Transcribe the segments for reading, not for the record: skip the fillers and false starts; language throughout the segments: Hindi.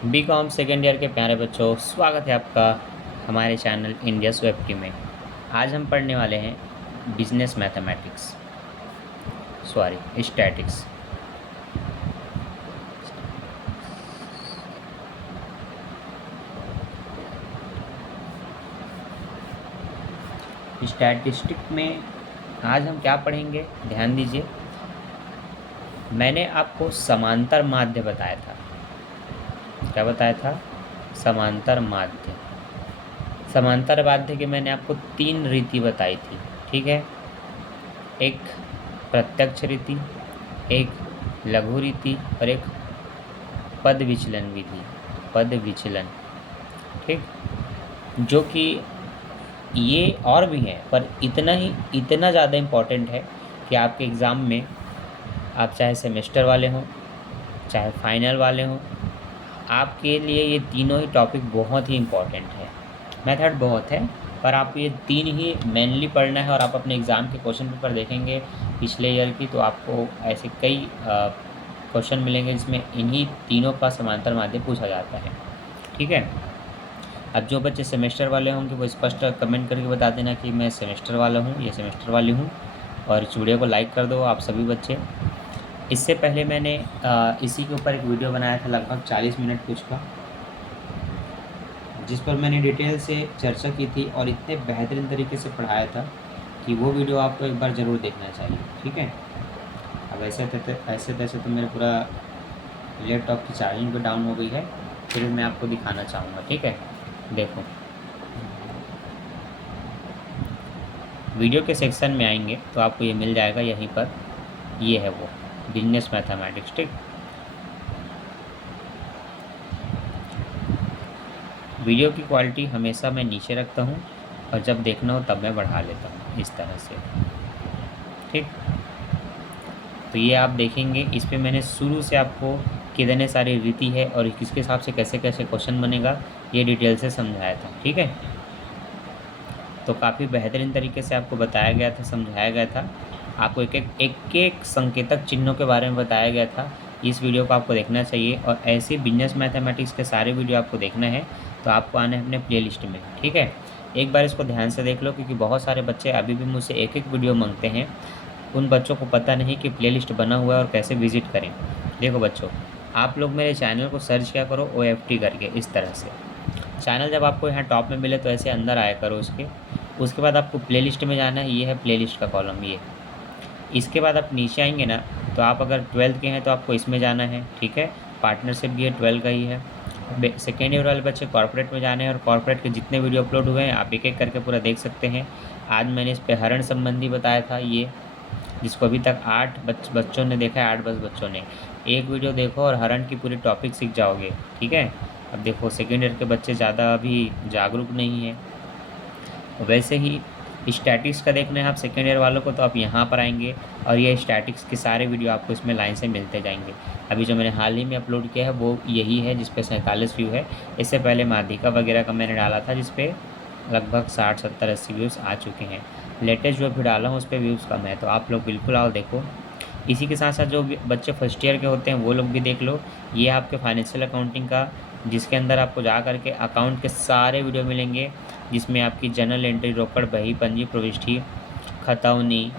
बीकॉम सेकेंड ईयर के प्यारे बच्चों, स्वागत है आपका हमारे चैनल इंडियस वेब में। आज हम पढ़ने वाले हैं business mathematics, sorry statics. Statistic में आज हम क्या पढ़ेंगे, ध्यान दीजिए। मैंने आपको समांतर माध्य बताया था। क्या बताया था? समांतर माध्य। समांतर माध्य के मैंने आपको 3 रीति बताई थी, ठीक है। एक प्रत्यक्ष रीति, एक लघु रीति और एक पद विचलन विधि। पद विचलन, ठीक। जो कि ये और भी हैं, पर इतना ज़्यादा इम्पोर्टेंट है कि आपके एग्ज़ाम में, आप चाहे सेमेस्टर वाले हों चाहे फाइनल वाले हों, आपके लिए ये तीनों ही टॉपिक बहुत ही इम्पोर्टेंट है। मेथड बहुत है, पर आपको ये 3 ही मेनली पढ़ना है। और आप अपने एग्ज़ाम के क्वेश्चन पेपर देखेंगे पिछले ईयर की, तो आपको ऐसे कई क्वेश्चन मिलेंगे जिसमें इन्हीं तीनों का समांतर माध्य पूछा जाता है, ठीक है। अब जो बच्चे सेमेस्टर वाले होंगे वो स्पष्ट कमेंट करके बता देना कि मैं सेमेस्टर वाला हूँ या सेमेस्टर वाली हूँ, और इस वीडियो को लाइक कर दो आप सभी बच्चे। इससे पहले मैंने इसी के ऊपर एक वीडियो बनाया था लगभग 40 मिनट कुछ का, जिस पर मैंने डिटेल से चर्चा की थी और इतने बेहतरीन तरीके से पढ़ाया था कि वो वीडियो आपको एक बार ज़रूर देखना चाहिए, ठीक है। अब ऐसे तैसे तो मेरा पूरा लैपटॉप की चार्जिंग भी डाउन हो गई है, फिर मैं आपको दिखाना चाहूँगा, ठीक है। देखो, वीडियो के सेक्शन में आएंगे तो आपको ये मिल जाएगा यहीं पर। ये है वो बिजनेस मैथमेटिक्स, ठीक। वीडियो की क्वालिटी हमेशा मैं नीचे रखता हूँ और जब देखना हो तब मैं बढ़ा लेता हूँ, इस तरह से, ठीक। तो ये आप देखेंगे, इस पे मैंने शुरू से आपको कितने सारी रीति है और किसके हिसाब से कैसे कैसे क्वेश्चन बनेगा ये डिटेल से समझाया था, ठीक है। तो काफ़ी बेहतरीन तरीके से आपको बताया गया था, समझाया गया था। आपको एक संकेतक चिन्हों के बारे में बताया गया था। इस वीडियो को आपको देखना चाहिए, और ऐसे बिजनेस मैथमेटिक्स के सारे वीडियो आपको देखना है तो आपको आना है अपने प्लेलिस्ट में, ठीक है। एक बार इसको ध्यान से देख लो, क्योंकि बहुत सारे बच्चे अभी भी मुझसे एक वीडियो मांगते हैं। उन बच्चों को पता नहीं कि प्लेलिस्ट बना हुआ है और कैसे विजिट करें। देखो बच्चों, आप लोग मेरे चैनल को सर्च किया करो OFT करके, इस तरह से। चैनल जब आपको यहाँ टॉप में मिले तो ऐसे अंदर आया करो उसके बाद आपको प्लेलिस्ट में जाना है। ये है प्लेलिस्ट का कॉलम, ये। इसके बाद आप नीचे आएंगे ना, तो आप अगर 12th के हैं तो आपको इसमें जाना है, ठीक है। पार्टनरशिप भी है, 12 का ही है। सेकेंड ईयर वाले बच्चे कॉर्पोरेट में जाने हैं, और कॉर्पोरेट के जितने वीडियो अपलोड हुए हैं आप एक एक करके पूरा देख सकते हैं। आज मैंने इस पर हरण संबंधी बताया था, ये जिसको अभी तक 8 बच्चों ने देखा है, 8-10 बच्चों ने। एक वीडियो देखो और हरण की पूरी टॉपिक सीख जाओगे, ठीक है। अब देखो, सेकेंड ईयर के बच्चे ज़्यादा अभी जागरूक नहीं हैं। वैसे ही स्टैटिक्स का देखना है आप सेकेंड ईयर वालों को, तो आप यहाँ पर आएंगे और ये स्टैटिक्स के सारे वीडियो आपको इसमें लाइन से मिलते जाएंगे। अभी जो मैंने हाल ही में अपलोड किया है वो यही है, जिस पे 47 व्यू है। इससे पहले माध्यिका वगैरह का मैंने डाला था, जिस पे लगभग 60-70-80 व्यूज़ आ चुके हैं। लेटेस्ट जो भी डाला हूँ उस पर व्यूज़ कम है, तो आप लोग बिल्कुल आओ देखो। इसी के साथ साथ जो बच्चे फर्स्ट ईयर के होते हैं वो लोग भी देख लो। ये आपके फाइनेंशियल अकाउंटिंग का, जिसके अंदर आपको जा करके अकाउंट के सारे वीडियो मिलेंगे, जिसमें आपकी जनरल एंट्री, रोकड़, बही, पंजी, प्रविष्टि, खतौनी,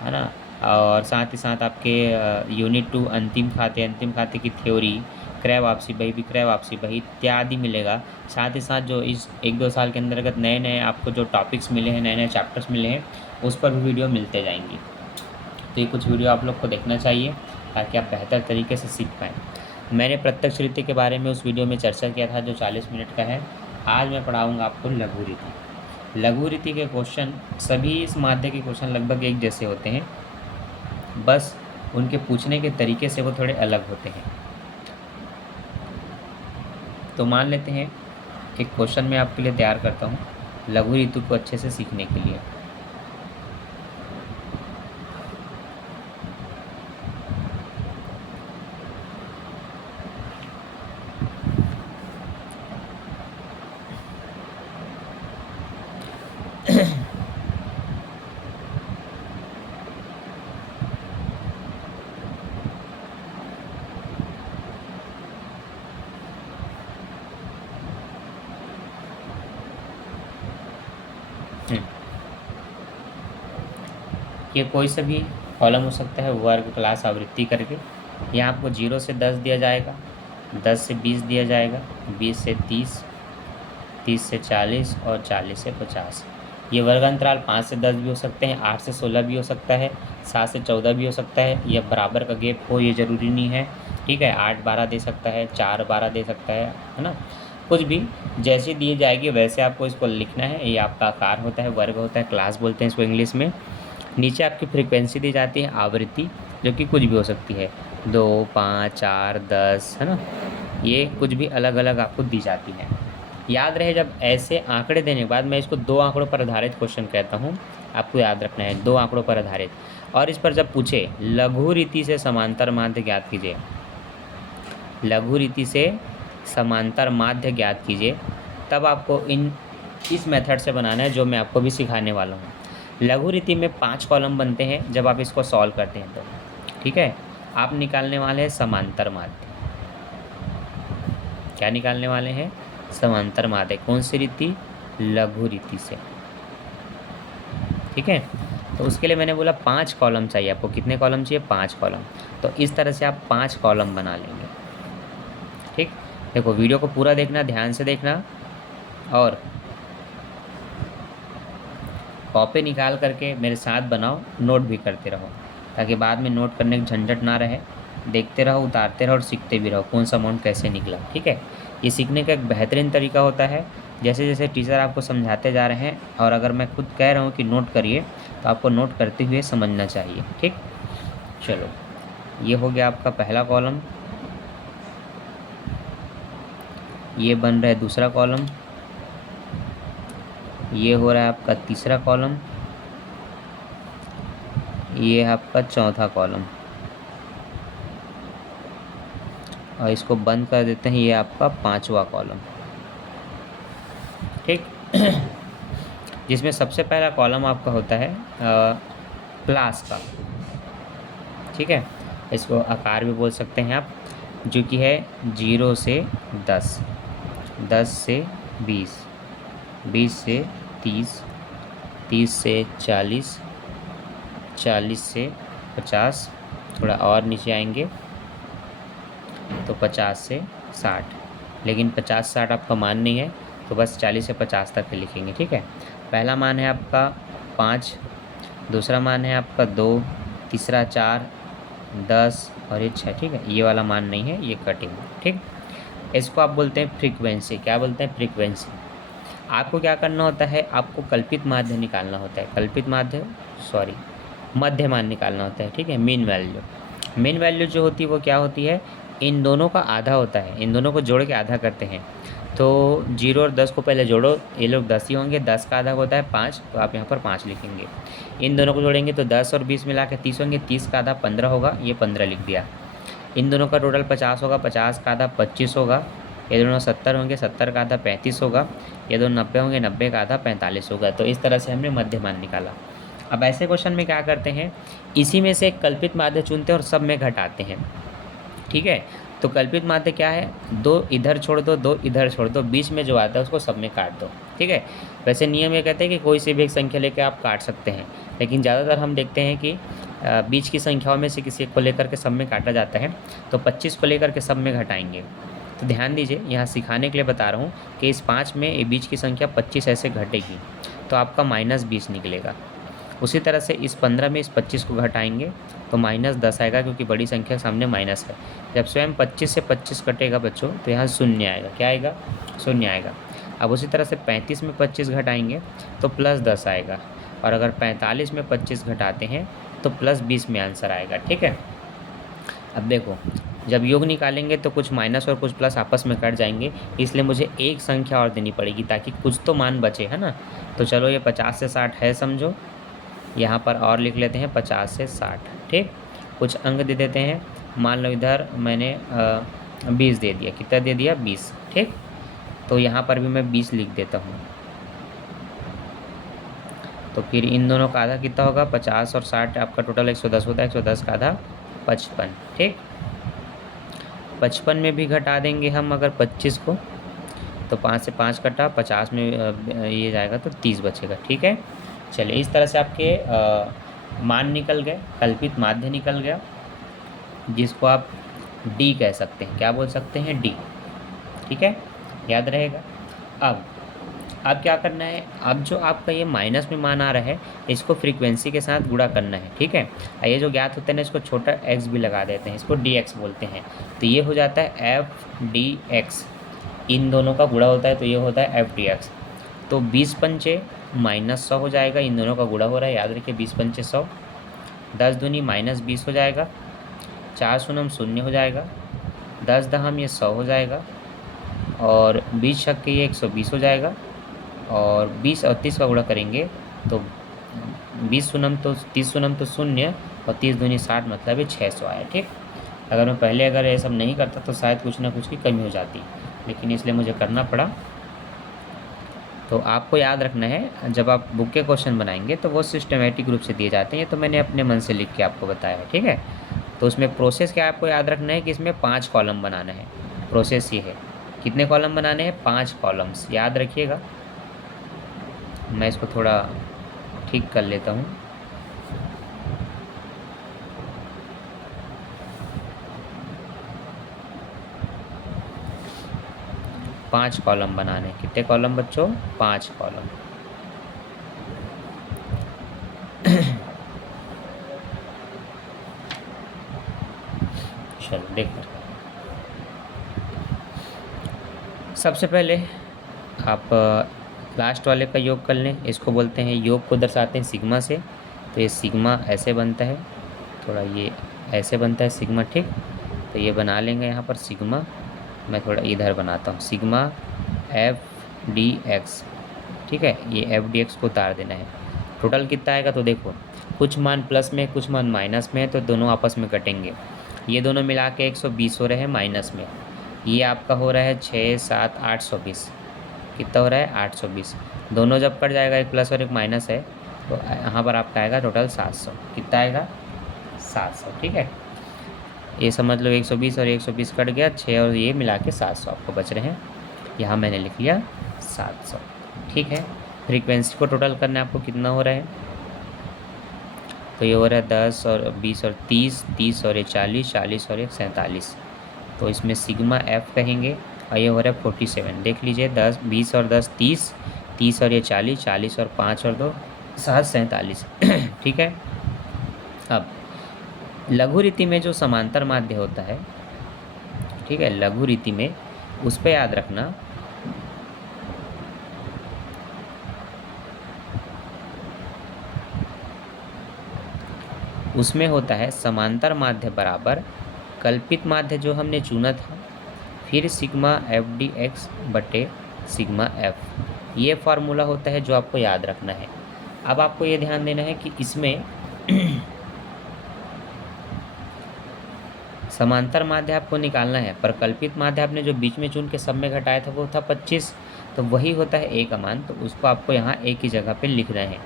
है ना। और साथ ही साथ आपके यूनिट 2 अंतिम खाते की थ्योरी, क्रय वापसी बही, विक्रय वापसी बही इत्यादि मिलेगा। साथ ही साथ जो इस 1-2 साल के अंतर्गत नए नए आपको जो टॉपिक्स मिले हैं, नए नए चैप्टर्स मिले हैं, उस पर भी वीडियो मिलते जाएंगी। तो ये कुछ वीडियो आप लोग को देखना चाहिए ताकि आप बेहतर तरीके से सीख पाएँ। मैंने प्रत्यक्ष रीति के बारे में उस वीडियो में चर्चा किया था जो 40 मिनट का है। आज मैं पढ़ाऊँगा आपको लघु रीति। लघु रीति के क्वेश्चन, सभी इस माध्य के क्वेश्चन लगभग एक जैसे होते हैं, बस उनके पूछने के तरीके से वो थोड़े अलग होते हैं। तो मान लेते हैं एक क्वेश्चन मैं आपके लिए तैयार करता हूँ लघु रीति को अच्छे से सीखने के लिए। हम्म, ये कोई सा भी कॉलम हो सकता है, वर्ग क्लास आवृत्ति करके। यहाँ आपको 0 से 10 दिया जाएगा, 10 से 20 दिया जाएगा, 20 से 30, 30 से 40 और 40 से 50। ये वर्ग अंतराल 5 से 10 भी हो सकते हैं, 8 से 16 भी हो सकता है, 7 से 14 भी हो सकता है। यह बराबर का गैप हो ये ज़रूरी नहीं है, ठीक है। 8 12 दे सकता है, 4 12 दे सकता है ना। कुछ भी जैसी दी जाएगी वैसे आपको इसको लिखना है। ये आपका आकार होता है, वर्ग होता है, क्लास बोलते हैं इसको इंग्लिश में। नीचे आपकी फ्रीक्वेंसी दी जाती है, आवृत्ति, जो कि कुछ भी हो सकती है, 2 5 4 10, है ना। ये कुछ भी अलग अलग आपको दी जाती है। याद रहे, जब ऐसे आंकड़े देने के बाद मैं इसको 2 आंकड़ों पर आधारित क्वेश्चन कहता हूँ, आपको याद रखना है 2 आंकड़ों पर आधारित। और इस पर जब पूछे लघु रीति से समांतर माध्य ज्ञात कीजिए, लघु रीति से समांतर माध्य ज्ञात कीजिए, तब आपको इस मेथड से बनाना है जो मैं आपको भी सिखाने वाला हूँ। लघु रीति में 5 कॉलम बनते हैं जब आप इसको सॉल्व करते हैं तो, ठीक है। आप निकालने वाले हैं समांतर माध्य। क्या निकालने वाले हैं? समांतर माध्य। कौन सी रीति? लघु रीति से, ठीक है। तो उसके लिए मैंने बोला 5 कॉलम चाहिए आपको। कितने कॉलम चाहिए? 5 कॉलम। तो इस तरह से आप 5 कॉलम बना लेंगे, ठीक। देखो, वीडियो को पूरा देखना, ध्यान से देखना, और कॉपी निकाल करके मेरे साथ बनाओ, नोट भी करते रहो, ताकि बाद में नोट करने की झंझट ना रहे। देखते रहो, उतारते रहो और सीखते भी रहो कौन सा अमाउंट कैसे निकला, ठीक है। ये सीखने का एक बेहतरीन तरीका होता है। जैसे जैसे टीचर आपको समझाते जा रहे हैं, और अगर मैं खुद कह रहा हूँ कि नोट करिए, तो आपको नोट करते हुए समझना चाहिए, ठीक। चलो, ये हो गया आपका पहला कॉलम। ये बन रहा है दूसरा कॉलम। ये हो रहा है आपका तीसरा कॉलम। ये है आपका चौथा कॉलम, और इसको बंद कर देते हैं। ये आपका 5वां कॉलम, ठीक। जिसमें सबसे पहला कॉलम आपका होता है क्लास का, ठीक है। इसको आकार भी बोल सकते हैं आप, जो कि है 0 से 10, 10 से 20, 20 से 30, 30 से 40, 40 से 50, थोड़ा और नीचे आएंगे तो 50 से 60। लेकिन 50-60 आपका मान नहीं है, तो बस 40 से 50 तक लिखेंगे, ठीक है। पहला मान है आपका 5, दूसरा मान है आपका 2, तीसरा 4, 10 और ये 6, ठीक है। ये वाला मान नहीं है, ये कटिंग, ठीक। इसको आप बोलते हैं फ्रीक्वेंसी। क्या बोलते हैं? फ्रीक्वेंसी। आपको क्या करना होता है? आपको कल्पित माध्य निकालना होता है। कल्पित माध्य, सॉरी, मध्य मान निकालना होता है, ठीक है। मीन वैल्यू, मीन वैल्यू जो होती है वो क्या होती है? इन दोनों का आधा होता है। इन दोनों को जोड़ के आधा करते हैं। तो 0 और 10 को पहले जोड़ो, ये लोग 10 ही होंगे। 10 का आधा होता है 5, तो आप यहाँ पर 5 लिखेंगे। इन दोनों को जोड़ेंगे तो 10 और 20 मिला के 30 होंगे। 30 का आधा 15 होगा, ये 15 लिख दिया। इन दोनों का टोटल 50 होगा, 50 का आधा 25 होगा। ये दोनों 70 होंगे, 70 का आधा 35 होगा। ये दोनों 90 होंगे, 90 का आधा 45 होगा। तो इस तरह से हमने मध्य मान निकाला। अब ऐसे क्वेश्चन में क्या करते हैं? इसी में से एक कल्पित माध्य चुनते हैं और सब में घटाते हैं, ठीक है। तो कल्पित माध्य क्या है? 2 इधर छोड़ दो, 2 इधर छोड़ दो, बीच में जो आता है उसको सब में काट दो, ठीक है। वैसे नियम ये कहते हैं कि कोई सी भी एक संख्या लेकर आप काट सकते हैं, लेकिन ज़्यादातर हम देखते हैं कि बीच की संख्याओं में से किसी एक को लेकर के सब में काटा जाता है। तो 25 को लेकर के सब में घटाएंगे। तो ध्यान दीजिए, यहाँ सिखाने के लिए बता रहा हूँ कि इस 5 में ये बीच की संख्या 25 ऐसे घटेगी, तो आपका -20 निकलेगा। उसी तरह से इस 15 में इस 25 को घटाएंगे तो -10 आएगा, क्योंकि बड़ी संख्या के सामने माइनस है। जब स्वयं 25 से 25 कटेगा बच्चों, तो यहाँ 0 आएगा। क्या आएगा? 0 आएगा। अब उसी तरह से 35 में 25 घटाएंगे तो +10 आएगा, और अगर 45 में 25 घटाते हैं तो +20 में आंसर आएगा, ठीक है। अब देखो, जब योग निकालेंगे तो कुछ माइनस और कुछ प्लस आपस में कट जाएंगे, इसलिए मुझे एक संख्या और देनी पड़ेगी ताकि कुछ तो मान बचे, है ना। तो चलो, ये 50 से 60 है, समझो। यहाँ पर और लिख लेते हैं 50 से 60, ठीक। कुछ अंक दे देते हैं। मान लो इधर मैंने 20 दे दिया। कितना दे दिया? 20, ठीक। तो यहाँ पर भी मैं 20 लिख देता हूँ। तो फिर इन दोनों का आधा कितना होगा? 50 और 60 आपका टोटल 110 होता है। 110 का आधा 55, ठीक। 55 में भी घटा देंगे हम अगर 25 को, तो 5 से 5 कटा, 50 में ये जाएगा तो 30 बचेगा। ठीक है, चलिए इस तरह से आपके मान निकल गए, कल्पित माध्य निकल गया, जिसको आप डी कह सकते हैं। क्या बोल सकते हैं? डी। ठीक है, याद रहेगा। अब क्या करना है, अब जो आपका ये माइनस में मान आ रहा है इसको फ्रीक्वेंसी के साथ गुणा करना है। ठीक है, ये जो ज्ञात होता है ना इसको छोटा एक्स भी लगा देते हैं, इसको डी एक्स बोलते हैं। तो ये हो जाता है एफ डी एक्स, इन दोनों का गुणा होता है तो ये होता है एफ डी एक्स। तो 20 पंचे -100 हो जाएगा, इन दोनों का गुणा हो रहा है, याद रखिए 20 पंचे 100, 10 दूनी -20 हो जाएगा, 4 शून्य 0 हो जाएगा, 10 दहम ये 100 हो जाएगा, और 20 छक्के ये 120 हो जाएगा, और 20 और 30 का गुणा करेंगे तो 20 शून्य तो 30 शून्य तो 0, और 30 दूनी 60 मतलब ये 600 आया। ठीक, अगर मैं पहले अगर ये सब नहीं करता तो शायद कुछ ना कुछ की कमी हो जाती, लेकिन इसलिए मुझे करना पड़ा। तो आपको याद रखना है, जब आप बुक के क्वेश्चन बनाएंगे तो वो सिस्टमेटिक रूप से दिए जाते हैं, ये तो मैंने अपने मन से लिख के आपको बताया है। ठीक है, तो उसमें प्रोसेस क्या आपको याद रखना है कि इसमें 5 कॉलम बनाना है। प्रोसेस ये है, कितने कॉलम बनाने हैं? 5 कॉलम्स, याद रखिएगा। मैं इसको थोड़ा ठीक कर लेता हूँ। पाँच कॉलम बनाने, कितने कॉलम बच्चों? 5 कॉलम। चलो देखो, सबसे पहले आप लास्ट वाले का योग कर लें, इसको बोलते हैं, योग को दर्शाते हैं सिग्मा से। तो ये सिग्मा ऐसे बनता है, थोड़ा ये ऐसे बनता है सिग्मा। ठीक, तो ये बना लेंगे यहाँ पर सिग्मा, मैं थोड़ा इधर बनाता हूँ, सिग्मा एफ डी एक्स। ठीक है, ये एफ डी एक्स को उतार देना है। टोटल कितना आएगा तो देखो, कुछ मान प्लस में कुछ मान माइनस में है, तो दोनों आपस में कटेंगे। ये दोनों मिला के 120 हो रहे हैं माइनस में, ये आपका हो रहा है 6 7 820। कितना हो रहा है? 820। दोनों जब कट जाएगा, एक प्लस और एक माइनस है, तो यहाँ पर आपका आएगा टोटल 700। कितना आएगा? 700। ठीक है, ये समझ लो 120 और 120 कट गया, 6 और ये मिला के 700 आपको बच रहे हैं। यहाँ मैंने लिख लिया 700। ठीक है, फ्रीक्वेंसी को टोटल करना है आपको, कितना हो रहा है? तो ये हो रहा है 10 और 20 और 30, 30 और ये 40, 40 और 1 47। तो इसमें सिग्मा एफ कहेंगे, और ये हो रहा है 47। देख लीजिए, 10 20 और 10 30, 30 और ये 40, 40 और 5 और 2 7 47। ठीक है, अब लघु रीति में जो समांतर माध्य होता है, ठीक है, लघु रीति में उस पर याद रखना, उसमें होता है समांतर माध्य बराबर कल्पित माध्य जो हमने चुना था, फिर सिग्मा एफ डी एक्स बटे सिग्मा एफ। ये फार्मूला होता है जो आपको याद रखना है। अब आपको ये ध्यान देना है कि इसमें समांतर माध्य आपको निकालना है, पर कल्पित माध्य आपने जो बीच में चुन के सब में घटाया था वो था 25, तो वही होता है ए का मान, तो उसको आपको यहाँ ए की जगह पे लिखना है।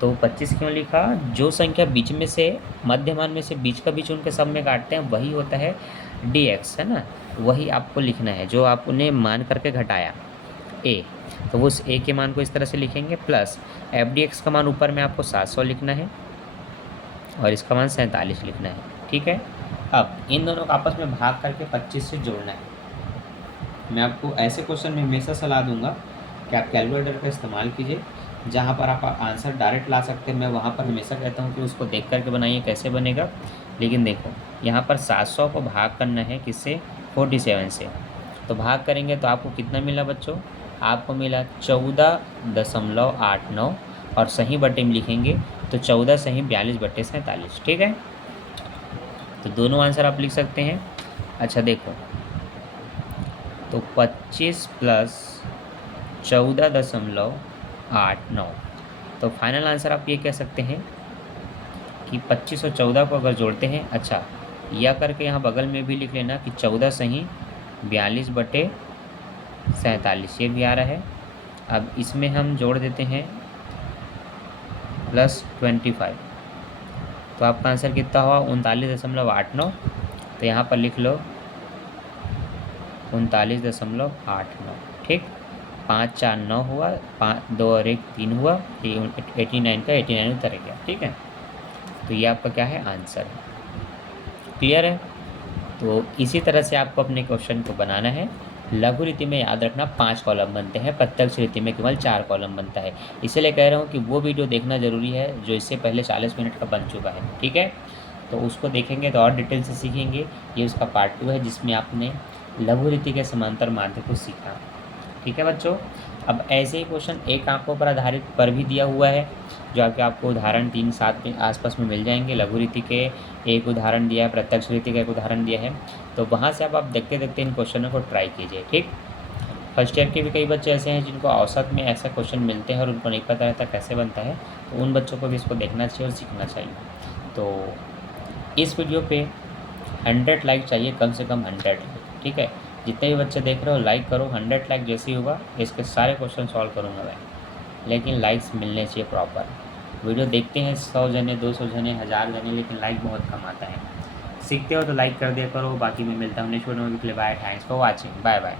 तो 25 क्यों लिखा? जो संख्या बीच में से, मध्यमान में से बीच का भी चुन के सब में काटते हैं वही होता है डी एक्स, है ना, वही आपको लिखना है जो आपने मान करके घटाया ए। तो वो उस ए के मान को इस तरह से लिखेंगे, प्लस एफ डी एक्स का मान ऊपर में आपको 700 लिखना है, और इसका मान 47 लिखना है। ठीक है, अब इन दोनों को आपस में भाग करके 25 से जोड़ना है। मैं आपको ऐसे क्वेश्चन में हमेशा सलाह दूंगा कि आप कैलकुलेटर का इस्तेमाल कीजिए, जहाँ पर आप आंसर डायरेक्ट ला सकते हैं। मैं वहाँ पर हमेशा कहता हूँ कि उसको देख करके बनाइए कैसे बनेगा। लेकिन देखो, यहाँ पर 700 को भाग करना है किससे? 47 से। तो भाग करेंगे तो आपको कितना मिला बच्चों? आपको मिला 14.89, और सही बटे में लिखेंगे तो 14 सही 42/47। ठीक है, तो दोनों आंसर आप लिख सकते हैं। अच्छा देखो, तो 25 प्लस 14.89, तो फाइनल आंसर आप ये कह सकते हैं कि 25 और 14 को अगर जोड़ते हैं, अच्छा या करके यहाँ बगल में भी लिख लेना कि 14 सही 42/47, ये भी आ रहा है। अब इसमें हम जोड़ देते हैं +25, तो आपका आंसर कितना हुआ? 39.89। तो यहाँ पर लिख लो 39.89। ठीक, 5 4 9 हुआ, 5 2 और 1 3 हुआ, 89 का 89 उतर गया। ठीक है, तो ये आपका क्या है, आंसर है। क्लियर है? तो इसी तरह से आपको अपने क्वेश्चन को बनाना है। लघु रीति में याद रखना 5 कॉलम बनते हैं, प्रत्यक्ष रीति में केवल 4 कॉलम बनता है। इसीलिए कह रहा हूँ कि वो वीडियो देखना ज़रूरी है जो इससे पहले 40 मिनट का बन चुका है। ठीक है, तो उसको देखेंगे तो और डिटेल से सीखेंगे। ये उसका पार्ट 2 है जिसमें आपने लघु रीति के समांतर माध्य को सीखा। ठीक है बच्चों, अब ऐसे ही क्वेश्चन एक आंकों पर आधारित पर भी दिया हुआ है, जो आपको उदाहरण 3 7 के आसपास में मिल जाएंगे। लघु रीति के एक उदाहरण दिया है, प्रत्यक्ष रीति का एक उदाहरण दिया है, तो वहाँ से आप देखते देखते इन क्वेश्चनों को ट्राई कीजिए। ठीक, फर्स्ट ईयर के भी कई बच्चे ऐसे हैं जिनको औसत में ऐसा क्वेश्चन मिलते हैं और उनको नहीं पता रहता कैसे बनता है, तो उन बच्चों को भी इसको देखना चाहिए और सीखना चाहिए। तो इस वीडियो पे 100 लाइक चाहिए, कम से कम 100। ठीक है, जितने भी बच्चे देख रहे हो लाइक करो। 100 लाइक जैसे ही होगा इसके सारे क्वेश्चन सॉल्व करूँगा मैं, लेकिन लाइक्स मिलने चाहिए प्रॉपर। वीडियो देखते हैं 100 जने, 200 जने, 1000 जने, लेकिन लाइक बहुत कम आता है। सीखते हो तो लाइक कर दिया करो। बाकी मैं मिलता हूँ नेक्स्ट वीडियो में। Bye, thanks for watching, bye bye.